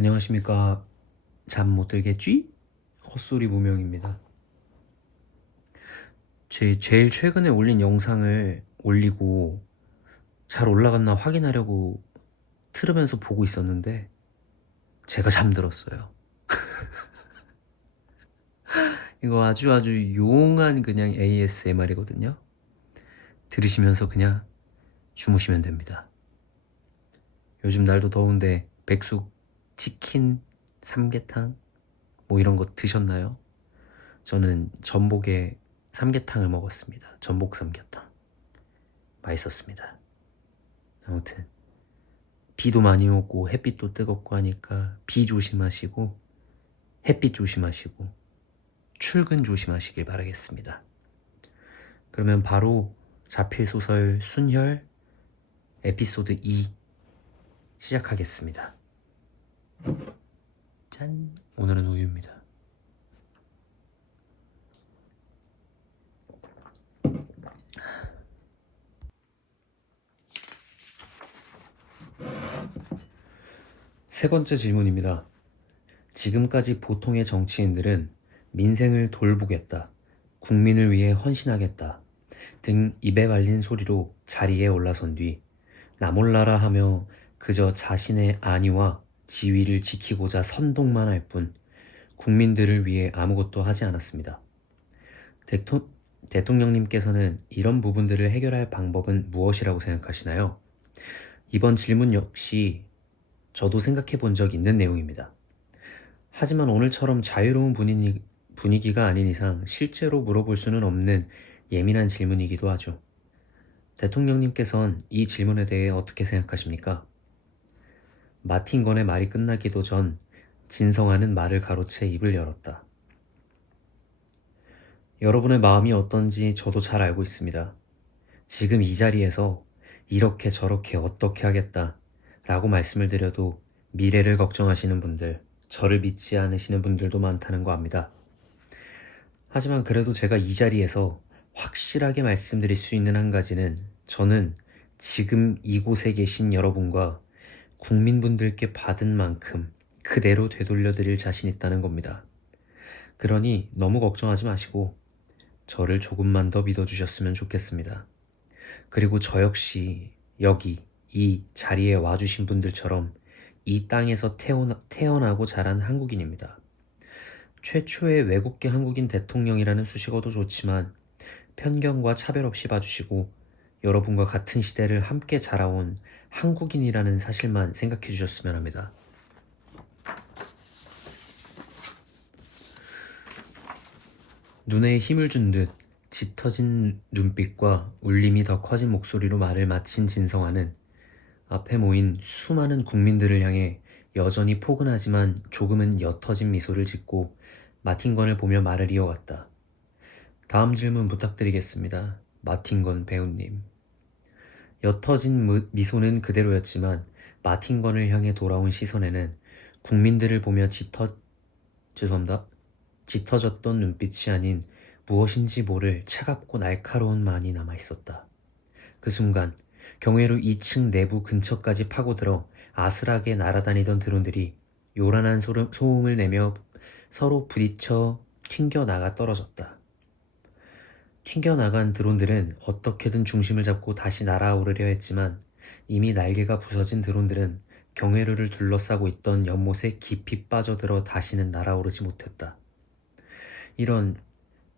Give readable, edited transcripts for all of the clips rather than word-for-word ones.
안녕하십니까. 잠 못 들겠쥐? 헛소리 무명입니다. 제 제일 최근에 올린 영상을 올리고 잘 올라갔나 확인하려고 틀으면서 보고 있었는데 제가 잠들었어요. 이거 아주 용한 그냥 ASMR이거든요. 들으시면서 그냥 주무시면 됩니다. 요즘 날도 더운데 백숙, 치킨, 삼계탕 뭐 이런 거 드셨나요? 저는 전복에 삼계탕을 먹었습니다. 전복 삼계탕. 맛있었습니다. 아무튼 비도 많이 오고 햇빛도 뜨겁고 하니까 비 조심하시고 햇빛 조심하시고 출근 조심하시길 바라겠습니다. 그러면 바로 자필소설 순혈 에피소드 2 시작하겠습니다. 짠! 오늘은 우유입니다. 세 번째 질문입니다. 지금까지 보통의 정치인들은 민생을 돌보겠다, 국민을 위해 헌신하겠다 등 입에 발린 소리로 자리에 올라선 뒤 나몰라라 하며 그저 자신의 안위와 지위를 지키고자 선동만 할 뿐 국민들을 위해 아무것도 하지 않았습니다. 대통령님께서는 이런 부분들을 해결할 방법은 무엇이라고 생각하시나요? 이번 질문 역시 저도 생각해 본 적 있는 내용입니다. 하지만 오늘처럼 자유로운 분위기가 아닌 이상 실제로 물어볼 수는 없는 예민한 질문이기도 하죠. 대통령님께선 이 질문에 대해 어떻게 생각하십니까? 마틴건의 말이 끝나기도 전 진성아는 말을 가로채 입을 열었다. 여러분의 마음이 어떤지 저도 잘 알고 있습니다. 지금 이 자리에서 이렇게 저렇게 어떻게 하겠다 라고 말씀을 드려도 미래를 걱정하시는 분들, 저를 믿지 않으시는 분들도 많다는 거 압니다. 하지만 그래도 제가 이 자리에서 확실하게 말씀드릴 수 있는 한 가지는 저는 지금 이곳에 계신 여러분과 국민분들께 받은 만큼 그대로 되돌려 드릴 자신 있다는 겁니다. 그러니 너무 걱정하지 마시고 저를 조금만 더 믿어주셨으면 좋겠습니다. 그리고 저 역시 여기 이 자리에 와주신 분들처럼 이 땅에서 태어나고 자란 한국인입니다. 최초의 외국계 한국인 대통령이라는 수식어도 좋지만 편견과 차별 없이 봐주시고 여러분과 같은 시대를 함께 자라온 한국인이라는 사실만 생각해 주셨으면 합니다. 눈에 힘을 준 듯 짙어진 눈빛과 울림이 더 커진 목소리로 말을 마친 진성아는 앞에 모인 수많은 국민들을 향해 여전히 포근하지만 조금은 옅어진 미소를 짓고 마틴건을 보며 말을 이어갔다. 다음 질문 부탁드리겠습니다. 마틴건 배우님. 옅어진 미소는 그대로였지만 마틴건을 향해 돌아온 시선에는 국민들을 보며 짙어졌던 눈빛이 아닌 무엇인지 모를 차갑고 날카로운 만이 남아있었다. 그 순간 경회로 2층 내부 근처까지 파고들어 아슬하게 날아다니던 드론들이 요란한 소음을 내며 서로 부딪혀 튕겨나가 떨어졌다. 튕겨나간 드론들은 어떻게든 중심을 잡고 다시 날아오르려 했지만 이미 날개가 부서진 드론들은 경회로를 둘러싸고 있던 연못에 깊이 빠져들어 다시는 날아오르지 못했다. 이런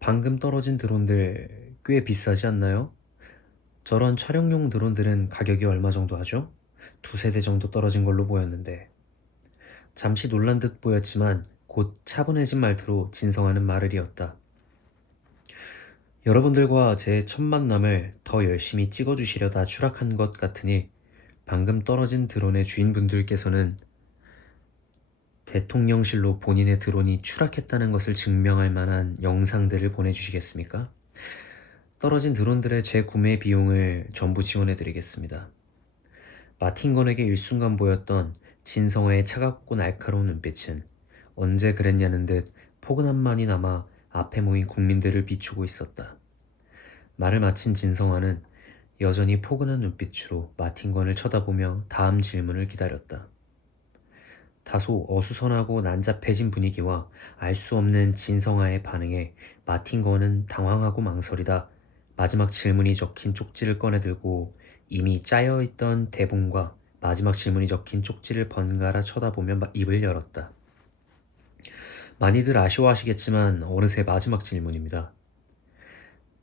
방금 떨어진 드론들 꽤 비싸지 않나요? 저런 촬영용 드론들은 가격이 얼마 정도 하죠? 두세 대 정도 떨어진 걸로 보였는데 잠시 놀란 듯 보였지만 곧 차분해진 말투로 진성하는 말을 이었다. 여러분들과 제 첫 만남을 더 열심히 찍어주시려다 추락한 것 같으니 방금 떨어진 드론의 주인분들께서는 대통령실로 본인의 드론이 추락했다는 것을 증명할 만한 영상들을 보내주시겠습니까? 떨어진 드론들의 재구매 비용을 전부 지원해드리겠습니다. 마틴건에게 일순간 보였던 진성아의 차갑고 날카로운 눈빛은 언제 그랬냐는 듯 포근함만이 남아 앞에 모인 국민들을 비추고 있었다. 말을 마친 진성아는 여전히 포근한 눈빛으로 마틴건을 쳐다보며 다음 질문을 기다렸다. 다소 어수선하고 난잡해진 분위기와 알 수 없는 진성아의 반응에 마틴거는 당황하고 망설이다 마지막 질문이 적힌 쪽지를 꺼내들고 이미 짜여있던 대본과 마지막 질문이 적힌 쪽지를 번갈아 쳐다보며 입을 열었다. 많이들 아쉬워하시겠지만 어느새 마지막 질문입니다.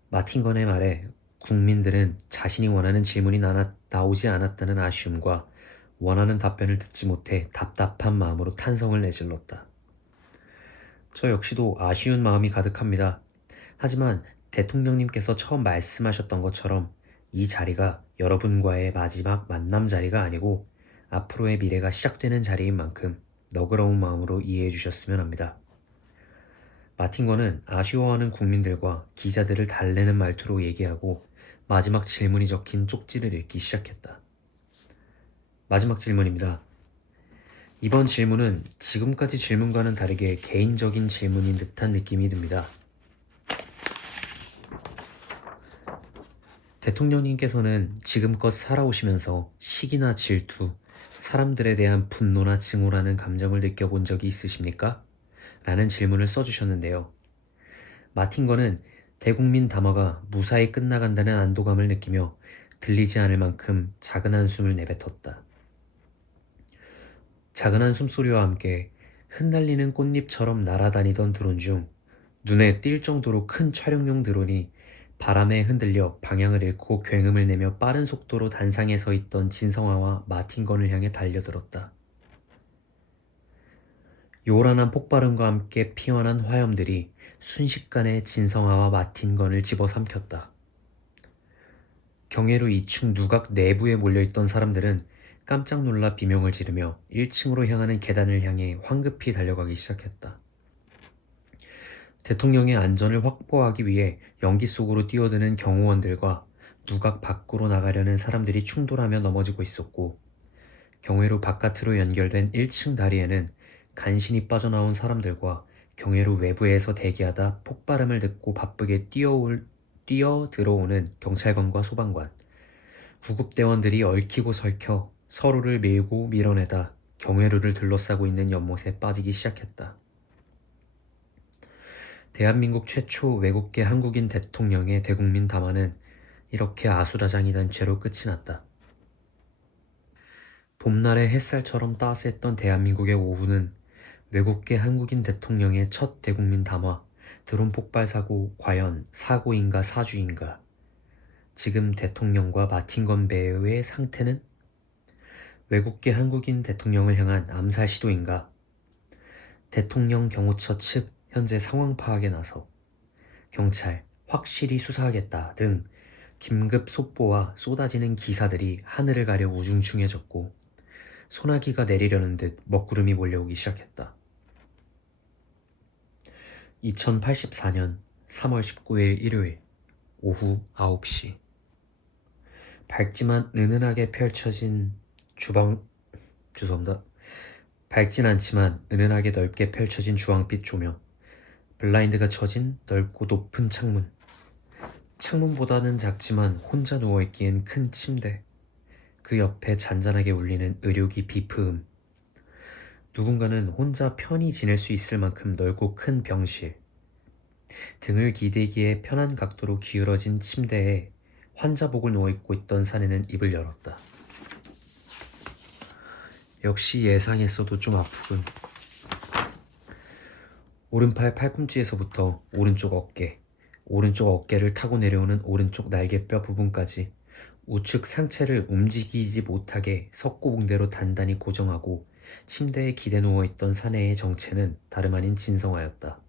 마틴건의 말에 국민들은 자신이 원하는 질문이 나오지 않았다는 아쉬움과 원하는 답변을 듣지 못해 답답한 마음으로 탄성을 내질렀다. 저 역시도 아쉬운 마음이 가득합니다. 하지만 대통령님께서 처음 말씀하셨던 것처럼 이 자리가 여러분과의 마지막 만남 자리가 아니고 앞으로의 미래가 시작되는 자리인 만큼 너그러운 마음으로 이해해 주셨으면 합니다. 마틴거는 아쉬워하는 국민들과 기자들을 달래는 말투로 얘기하고 마지막 질문이 적힌 쪽지를 읽기 시작했다. 마지막 질문입니다. 이번 질문은 지금까지 질문과는 다르게 개인적인 질문인 듯한 느낌이 듭니다. 대통령님께서는 지금껏 살아오시면서 시기나 질투, 사람들에 대한 분노나 증오라는 감정을 느껴본 적이 있으십니까? 라는 질문을 써주셨는데요. 마틴거는 대국민 담화가 무사히 끝나간다는 안도감을 느끼며 들리지 않을 만큼 작은 한숨을 내뱉었다. 작은 한숨소리와 함께 흩날리는 꽃잎처럼 날아다니던 드론 중 눈에 띌 정도로 큰 촬영용 드론이 바람에 흔들려 방향을 잃고 굉음을 내며 빠른 속도로 단상에 서 있던 진성아와 마틴건을 향해 달려들었다. 요란한 폭발음과 함께 피어난 화염들이 순식간에 진성아와 마틴건을 집어삼켰다. 경회로 2층 누각 내부에 몰려있던 사람들은 깜짝 놀라 비명을 지르며 1층으로 향하는 계단을 향해 황급히 달려가기 시작했다. 대통령의 안전을 확보하기 위해 연기 속으로 뛰어드는 경호원들과 누각 밖으로 나가려는 사람들이 충돌하며 넘어지고 있었고, 경회로 바깥으로 연결된 1층 다리에는 간신히 빠져나온 사람들과 경회로 외부에서 대기하다 폭발음을 듣고 바쁘게 뛰어 들어오는 경찰관과 소방관, 구급대원들이 얽히고 설켜 서로를 밀고 밀어내다 경회로를 둘러싸고 있는 연못에 빠지기 시작했다. 대한민국 최초 외국계 한국인 대통령의 대국민 담화는 이렇게 아수라장이던 채로 끝이 났다. 봄날의 햇살처럼 따스했던 대한민국의 오후는 외국계 한국인 대통령의 첫 대국민 담화, 드론 폭발 사고 과연 사고인가 사주인가? 지금 대통령과 마틴건 배우의 상태는? 외국계 한국인 대통령을 향한 암살 시도인가? 대통령 경호처 측 현재 상황 파악에 나서 경찰 확실히 수사하겠다 등 긴급 속보와 쏟아지는 기사들이 하늘을 가려 우중충해졌고 소나기가 내리려는 듯 먹구름이 몰려오기 시작했다. 2084년 3월 19일 일요일 오후 9시 밝지만 은은하게 펼쳐진 밝진 않지만 은은하게 넓게 펼쳐진 주황빛 조명, 블라인드가 쳐진 넓고 높은 창문, 창문보다는 작지만 혼자 누워있기엔 큰 침대, 그 옆에 잔잔하게 울리는 의료기 비프음, 누군가는 혼자 편히 지낼 수 있을 만큼 넓고 큰 병실, 등을 기대기에 편한 각도로 기울어진 침대에 환자복을 누워있고 있던 사내는 입을 열었다. 역시 예상했어도 좀 아프군. 오른팔 팔꿈치에서부터 오른쪽 어깨를 타고 내려오는 오른쪽 날개뼈 부분까지 우측 상체를 움직이지 못하게 석고봉대로 단단히 고정하고 침대에 기대 누워있던 사내의 정체는 다름 아닌 진성아였다.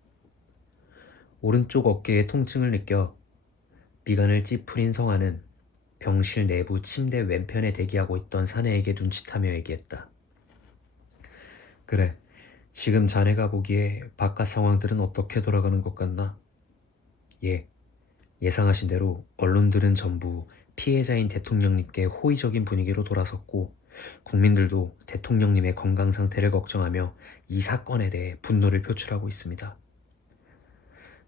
오른쪽 어깨의 통증을 느껴 미간을 찌푸린 성아는 병실 내부 침대 왼편에 대기하고 있던 사내에게 눈짓하며 얘기했다. 그래, 지금 자네가 보기에 바깥 상황들은 어떻게 돌아가는 것 같나? 예, 예상하신 대로 언론들은 전부 피해자인 대통령님께 호의적인 분위기로 돌아섰고 국민들도 대통령님의 건강 상태를 걱정하며 이 사건에 대해 분노를 표출하고 있습니다.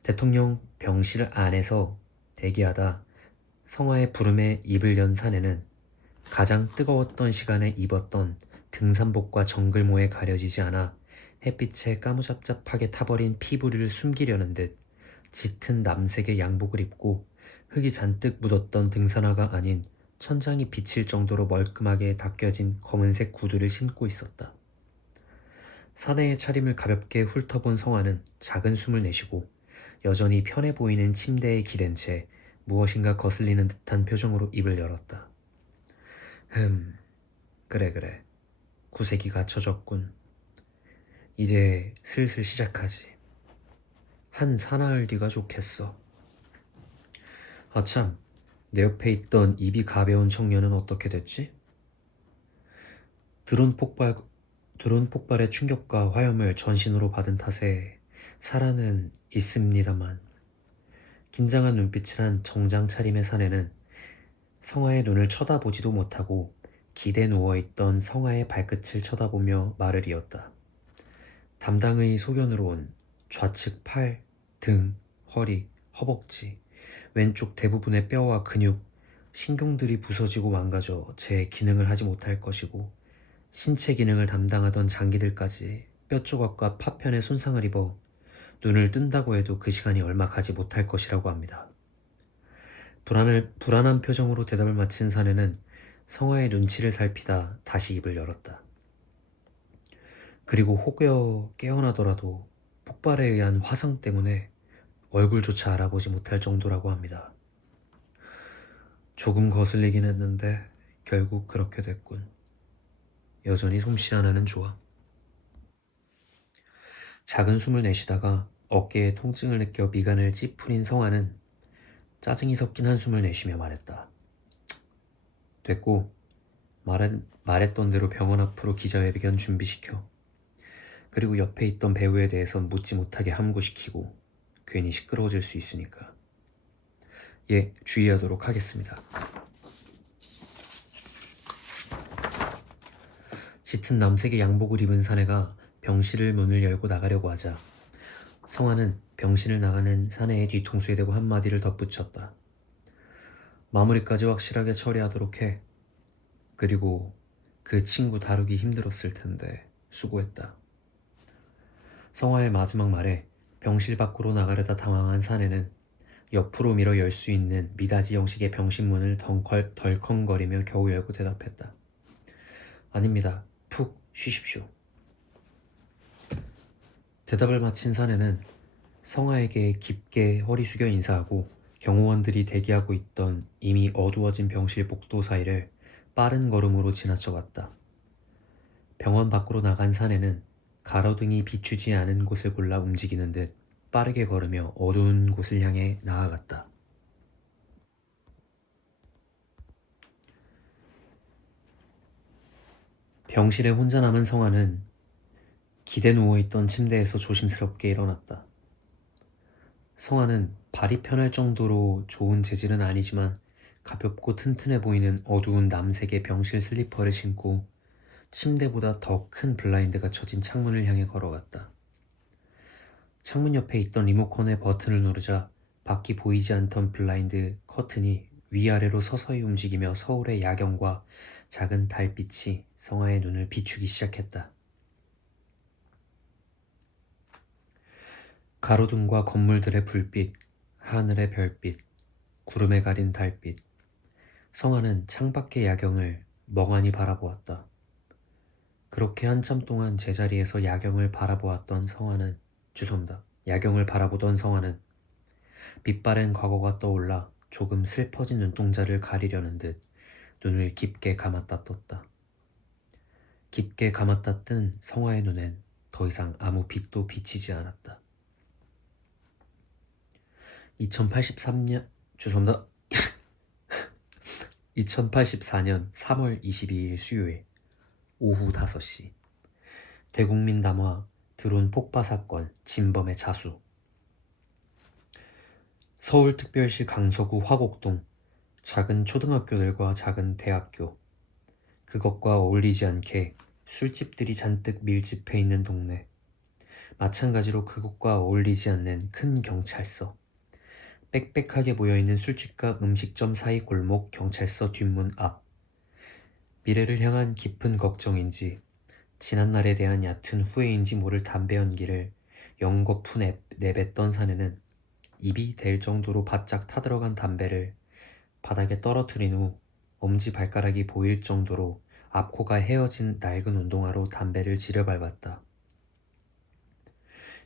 대통령 병실 안에서 대기하다 성화의 부름에 입을 연 사내는 가장 뜨거웠던 시간에 입었던 등산복과 정글모에 가려지지 않아 햇빛에 까무잡잡하게 타버린 피부를 숨기려는 듯 짙은 남색의 양복을 입고 흙이 잔뜩 묻었던 등산화가 아닌 천장이 비칠 정도로 멀끔하게 닦여진 검은색 구두를 신고 있었다. 사내의 차림을 가볍게 훑어본 성화는 작은 숨을 내쉬고 여전히 편해 보이는 침대에 기댄 채 무엇인가 거슬리는 듯한 표정으로 입을 열었다. 그래. 구색이 갖춰졌군. 이제 슬슬 시작하지. 한 사나흘 뒤가 좋겠어. 아참, 내 옆에 있던 입이 가벼운 청년은 어떻게 됐지? 드론 폭발의 충격과 화염을 전신으로 받은 탓에 살아는 있습니다만 긴장한 눈빛이란 정장 차림의 사내는 성화의 눈을 쳐다보지도 못하고 기대 누워있던 성화의 발끝을 쳐다보며 말을 이었다. 담당의 소견으로 온 좌측 팔, 등, 허리, 허벅지, 왼쪽 대부분의 뼈와 근육, 신경들이 부서지고 망가져 제 기능을 하지 못할 것이고 신체 기능을 담당하던 장기들까지 뼈 조각과 파편에 손상을 입어 눈을 뜬다고 해도 그 시간이 얼마 가지 못할 것이라고 합니다. 불안한 표정으로 대답을 마친 사내는 성화의 눈치를 살피다 다시 입을 열었다. 그리고 혹여 깨어나더라도 폭발에 의한 화상 때문에 얼굴조차 알아보지 못할 정도라고 합니다. 조금 거슬리긴 했는데 결국 그렇게 됐군. 여전히 솜씨 하나는 좋아. 작은 숨을 내쉬다가 어깨에 통증을 느껴 미간을 찌푸린 성화는 짜증이 섞인 한숨을 내쉬며 말했다. 됐고 말했던 대로 병원 앞으로 기자회견 준비시켜. 그리고 옆에 있던 배우에 대해선 묻지 못하게 함구시키고 괜히 시끄러워질 수 있으니까. 예, 주의하도록 하겠습니다. 짙은 남색의 양복을 입은 사내가 병실 문을 열고 나가려고 하자 성화는 병실을 나가는 사내의 뒤통수에 대고 한마디를 덧붙였다. 마무리까지 확실하게 처리하도록 해. 그리고 그 친구 다루기 힘들었을 텐데 수고했다. 성화의 마지막 말에 병실 밖으로 나가려다 당황한 사내는 옆으로 밀어 열 수 있는 미닫이 형식의 병실문을 덜컹거리며 겨우 열고 대답했다. 아닙니다. 푹 쉬십시오. 대답을 마친 사내는 성화에게 깊게 허리 숙여 인사하고 경호원들이 대기하고 있던 이미 어두워진 병실 복도 사이를 빠른 걸음으로 지나쳐 갔다. 병원 밖으로 나간 사내는 가로등이 비추지 않은 곳을 골라 움직이는 듯 빠르게 걸으며 어두운 곳을 향해 나아갔다. 병실에 혼자 남은 성화는 기대 누워있던 침대에서 조심스럽게 일어났다. 성화는 발이 편할 정도로 좋은 재질은 아니지만 가볍고 튼튼해 보이는 어두운 남색의 병실 슬리퍼를 신고 침대보다 더 큰 블라인드가 쳐진 창문을 향해 걸어갔다. 창문 옆에 있던 리모컨의 버튼을 누르자 밖이 보이지 않던 블라인드 커튼이 위아래로 서서히 움직이며 서울의 야경과 작은 달빛이 성화의 눈을 비추기 시작했다. 가로등과 건물들의 불빛, 하늘의 별빛, 구름에 가린 달빛. 성화는 창밖의 야경을 멍하니 바라보았다. 그렇게 한참 동안 제자리에서 야경을 바라보던 성화는 빛바랜 과거가 떠올라 조금 슬퍼진 눈동자를 가리려는 듯 눈을 깊게 감았다 떴다. 깊게 감았다 뜬 성화의 눈엔 더 이상 아무 빛도 비치지 않았다. 2084년 3월 22일 수요일 오후 5시 대국민 담화 드론 폭파 사건 진범의 자수. 서울특별시 강서구 화곡동 작은 초등학교들과 작은 대학교, 그것과 어울리지 않게 술집들이 잔뜩 밀집해 있는 동네, 마찬가지로 그것과 어울리지 않는 큰 경찰서, 빽빽하게 모여있는 술집과 음식점 사이 골목 경찰서 뒷문 앞, 미래를 향한 깊은 걱정인지 지난날에 대한 얕은 후회인지 모를 담배 연기를 연거푸 내뱉던 사내는 입이 될 정도로 바짝 타들어간 담배를 바닥에 떨어뜨린 후 엄지발가락이 보일 정도로 앞코가 헤어진 낡은 운동화로 담배를 지려밟았다.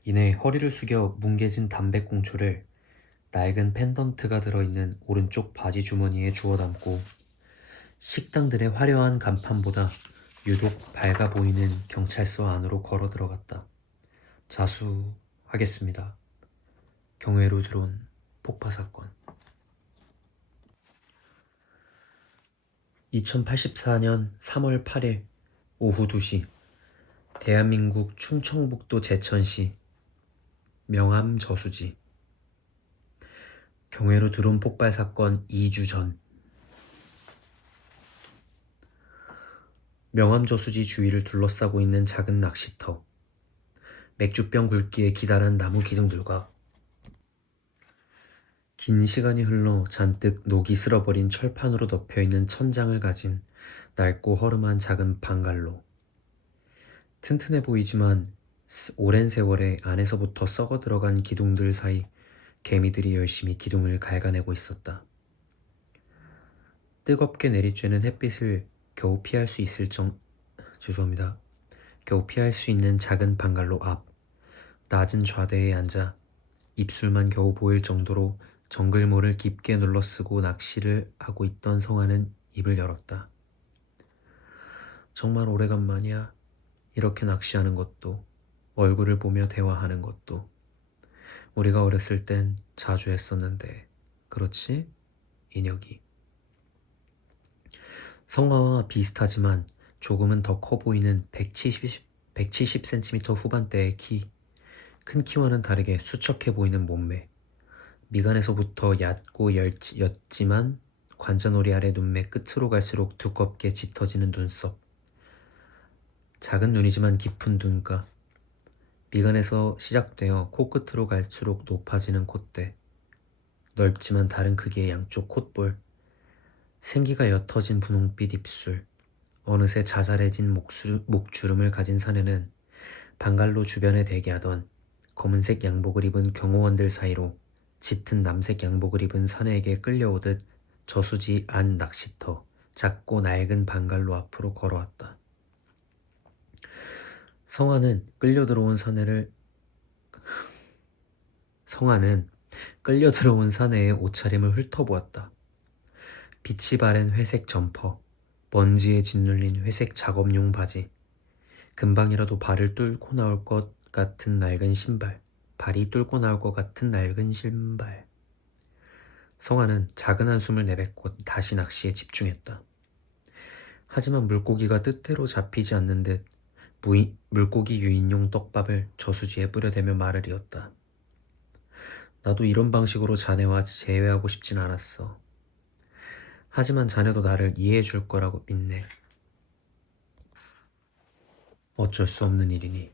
이내 허리를 숙여 뭉개진 담배꽁초를 낡은 펜던트가 들어있는 오른쪽 바지 주머니에 주워 담고 식당들의 화려한 간판보다 유독 밝아 보이는 경찰서 안으로 걸어 들어갔다. 자수하겠습니다. 경회로 들어온 폭파 사건. 2084년 3월 8일 오후 2시 대한민국 충청북도 제천시 명암 저수지. 경회로 드론 폭발 사건 2주 전 명암 저수지 주위를 둘러싸고 있는 작은 낚시터, 맥주병 굵기에 기다란 나무 기둥들과 긴 시간이 흘러 잔뜩 녹이 슬어버린 철판으로 덮여있는 천장을 가진 낡고 허름한 작은 방갈로. 튼튼해 보이지만 오랜 세월에 안에서부터 썩어 들어간 기둥들 사이 개미들이 열심히 기둥을 갉아내고 있었다. 뜨겁게 내리쬐는 햇빛을 겨우 피할 수 있는 작은 방갈로 앞 낮은 좌대에 앉아 입술만 겨우 보일 정도로 정글모를 깊게 눌러쓰고 낚시를 하고 있던 성화는 입을 열었다. 정말 오래간만이야. 이렇게 낚시하는 것도, 얼굴을 보며 대화하는 것도. 우리가 어렸을 땐 자주 했었는데, 그렇지? 인혁이. 성화와 비슷하지만 조금은 더 커 보이는 170cm 후반대의 키, 큰 키와는 다르게 수척해 보이는 몸매, 미간에서부터 얕고 옅지만 관자놀이 아래 눈매 끝으로 갈수록 두껍게 짙어지는 눈썹, 작은 눈이지만 깊은 눈가, 미간에서 시작되어 코끝으로 갈수록 높아지는 콧대, 넓지만 다른 크기의 양쪽 콧볼, 생기가 옅어진 분홍빛 입술, 어느새 자잘해진 목주름을 가진 사내는 방갈로 주변에 대기하던 검은색 양복을 입은 경호원들 사이로 짙은 남색 양복을 입은 사내에게 끌려오듯 저수지 안 낚시터 작고 낡은 방갈로 앞으로 걸어왔다. 성화는 끌려 들어온 사내의 옷차림을 훑어보았다. 빛이 바랜 회색 점퍼, 먼지에 짓눌린 회색 작업용 바지, 금방이라도 발이 뚫고 나올 것 같은 낡은 신발. 성화는 작은 한숨을 내뱉고 다시 낚시에 집중했다. 하지만 물고기가 뜻대로 잡히지 않는 듯 물고기 유인용 떡밥을 저수지에 뿌려대며 말을 이었다. 나도 이런 방식으로 자네와 재회하고 싶진 않았어. 하지만 자네도 나를 이해해 줄 거라고 믿네. 어쩔 수 없는 일이니.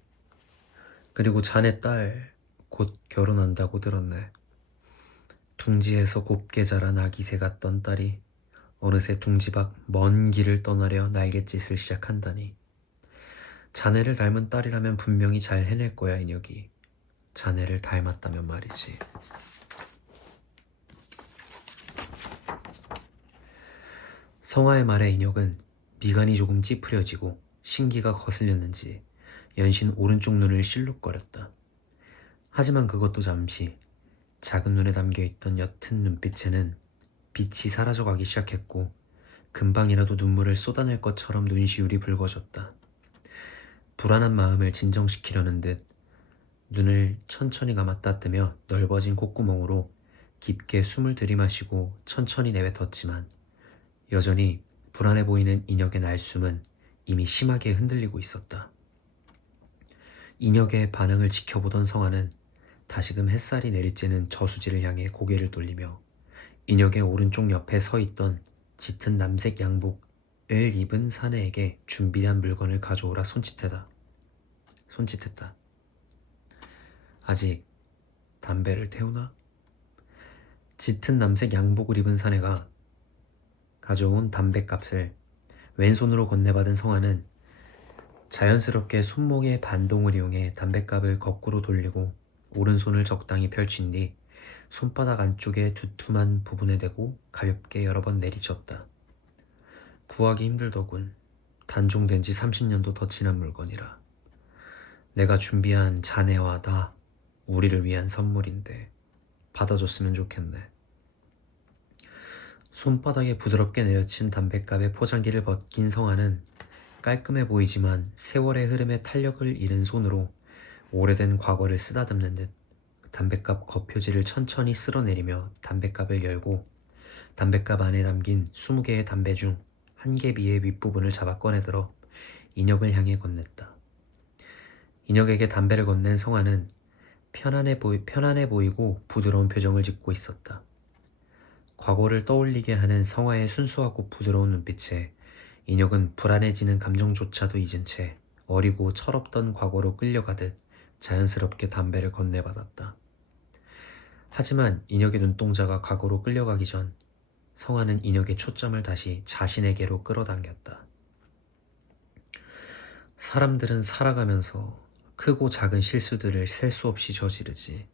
그리고 자네 딸 곧 결혼한다고 들었네. 둥지에서 곱게 자란 아기새 같던 딸이 어느새 둥지 밖 먼 길을 떠나려 날갯짓을 시작한다니. 자네를 닮은 딸이라면 분명히 잘 해낼 거야, 인혁이. 자네를 닮았다면 말이지. 성화의 말에 인혁은 미간이 조금 찌푸려지고 신기가 거슬렸는지 연신 오른쪽 눈을 실룩거렸다. 하지만 그것도 잠시. 작은 눈에 담겨있던 옅은 눈빛에는 빛이 사라져가기 시작했고 금방이라도 눈물을 쏟아낼 것처럼 눈시울이 붉어졌다. 불안한 마음을 진정시키려는 듯 눈을 천천히 감았다 뜨며 넓어진 콧구멍으로 깊게 숨을 들이마시고 천천히 내뱉었지만 여전히 불안해 보이는 인혁의 날숨은 이미 심하게 흔들리고 있었다. 인혁의 반응을 지켜보던 성화는 다시금 햇살이 내리쬐는 저수지를 향해 고개를 돌리며 인혁의 오른쪽 옆에 서 있던 짙은 남색 양복을 입은 사내에게 준비한 물건을 가져오라 손짓했다. 아직 담배를 태우나? 짙은 남색 양복을 입은 사내가 가져온 담뱃값을 왼손으로 건네받은 성화는 자연스럽게 손목의 반동을 이용해 담뱃갑을 거꾸로 돌리고 오른손을 적당히 펼친 뒤 손바닥 안쪽에 두툼한 부분에 대고 가볍게 여러 번 내리쳤다. 구하기 힘들더군. 단종된 지 30년도 더 지난 물건이라. 내가 준비한 자네와 나, 우리를 위한 선물인데 받아줬으면 좋겠네. 손바닥에 부드럽게 내려친 담뱃갑의 포장기를 벗긴 성화는 깔끔해 보이지만 세월의 흐름에 탄력을 잃은 손으로 오래된 과거를 쓰다듬는 듯 담뱃갑 겉표지를 천천히 쓸어내리며 담뱃갑을 열고 담뱃갑 안에 담긴 20개의 담배 중 한 개비의 윗부분을 잡아 꺼내들어 인혁을 향해 건넸다. 인혁에게 담배를 건넨 성화는 편안해 보이고 부드러운 표정을 짓고 있었다. 과거를 떠올리게 하는 성화의 순수하고 부드러운 눈빛에 인혁은 불안해지는 감정조차도 잊은 채 어리고 철없던 과거로 끌려가듯 자연스럽게 담배를 건네받았다. 하지만 인혁의 눈동자가 과거로 끌려가기 전 성화는 인혁의 초점을 다시 자신에게로 끌어당겼다. 사람들은 살아가면서 크고 작은 실수들을 셀 수 없이 저지르지.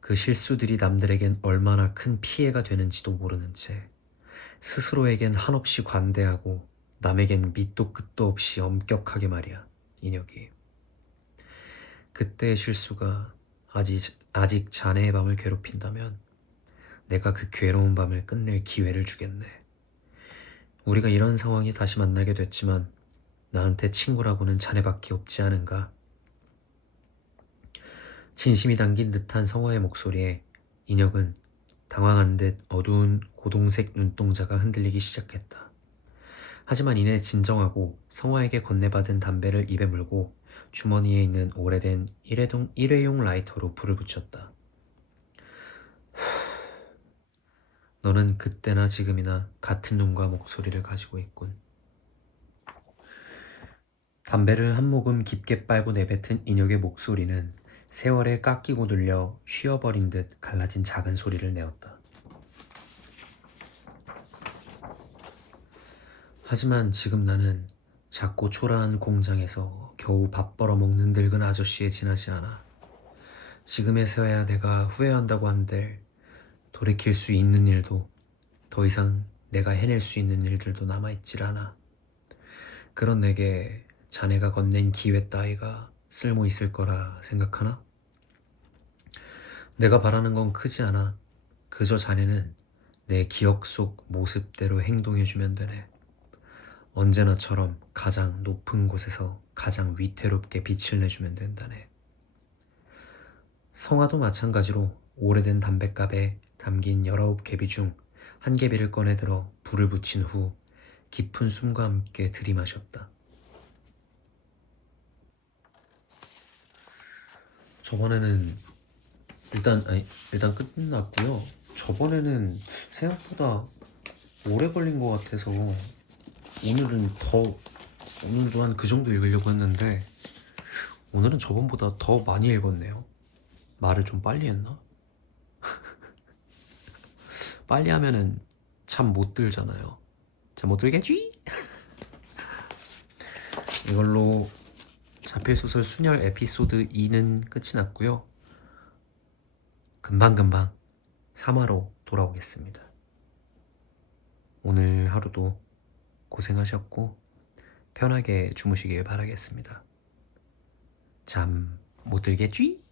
그 실수들이 남들에겐 얼마나 큰 피해가 되는지도 모르는 채 스스로에겐 한없이 관대하고 남에겐 밑도 끝도 없이 엄격하게 말이야, 인혁이. 그때의 실수가 아직 자네의 밤을 괴롭힌다면 내가 그 괴로운 밤을 끝낼 기회를 주겠네. 우리가 이런 상황이 다시 만나게 됐지만 나한테 친구라고는 자네밖에 없지 않은가. 진심이 담긴 듯한 성화의 목소리에 인혁은 당황한 듯 어두운 고동색 눈동자가 흔들리기 시작했다. 하지만 이내 진정하고 성화에게 건네받은 담배를 입에 물고 주머니에 있는 오래된 일회용 라이터로 불을 붙였다. 너는 그때나 지금이나 같은 눈과 목소리를 가지고 있군. 담배를 한 모금 깊게 빨고 내뱉은 인혁의 목소리는 세월에 깎이고 눌려 쉬어버린 듯 갈라진 작은 소리를 내었다. 하지만 지금 나는 작고 초라한 공장에서 겨우 밥 벌어먹는 늙은 아저씨에 지나지 않아. 지금에서야 내가 후회한다고 한들 돌이킬 수 있는 일도 더 이상 내가 해낼 수 있는 일들도 남아있질 않아. 그런 내게 자네가 건넨 기회 따위가 쓸모 있을 거라 생각하나? 내가 바라는 건 크지 않아. 그저 자네는 내 기억 속 모습대로 행동해주면 되네. 언제나처럼 가장 높은 곳에서 가장 위태롭게 빛을 내주면 된다네. 성화도 마찬가지로 오래된 담뱃갑에 담긴 19개비 중 한 개비를 꺼내들어 불을 붙인 후 깊은 숨과 함께 들이마셨다. 저번에는 일단 끝났고요. 저번에는 생각보다 오래 걸린 것 같아서 오늘도 한 그 정도 읽으려고 했는데 오늘은 저번보다 더 많이 읽었네요. 말을 좀 빨리 했나? 빨리 하면은 잠 못 들잖아요. 잠 못 들겠지? 이걸로 자필소설 순혈 에피소드 2는 끝이 났고요. 금방 3화로 돌아오겠습니다. 오늘 하루도 고생하셨고 편하게 주무시길 바라겠습니다. 잠 못 들겠지?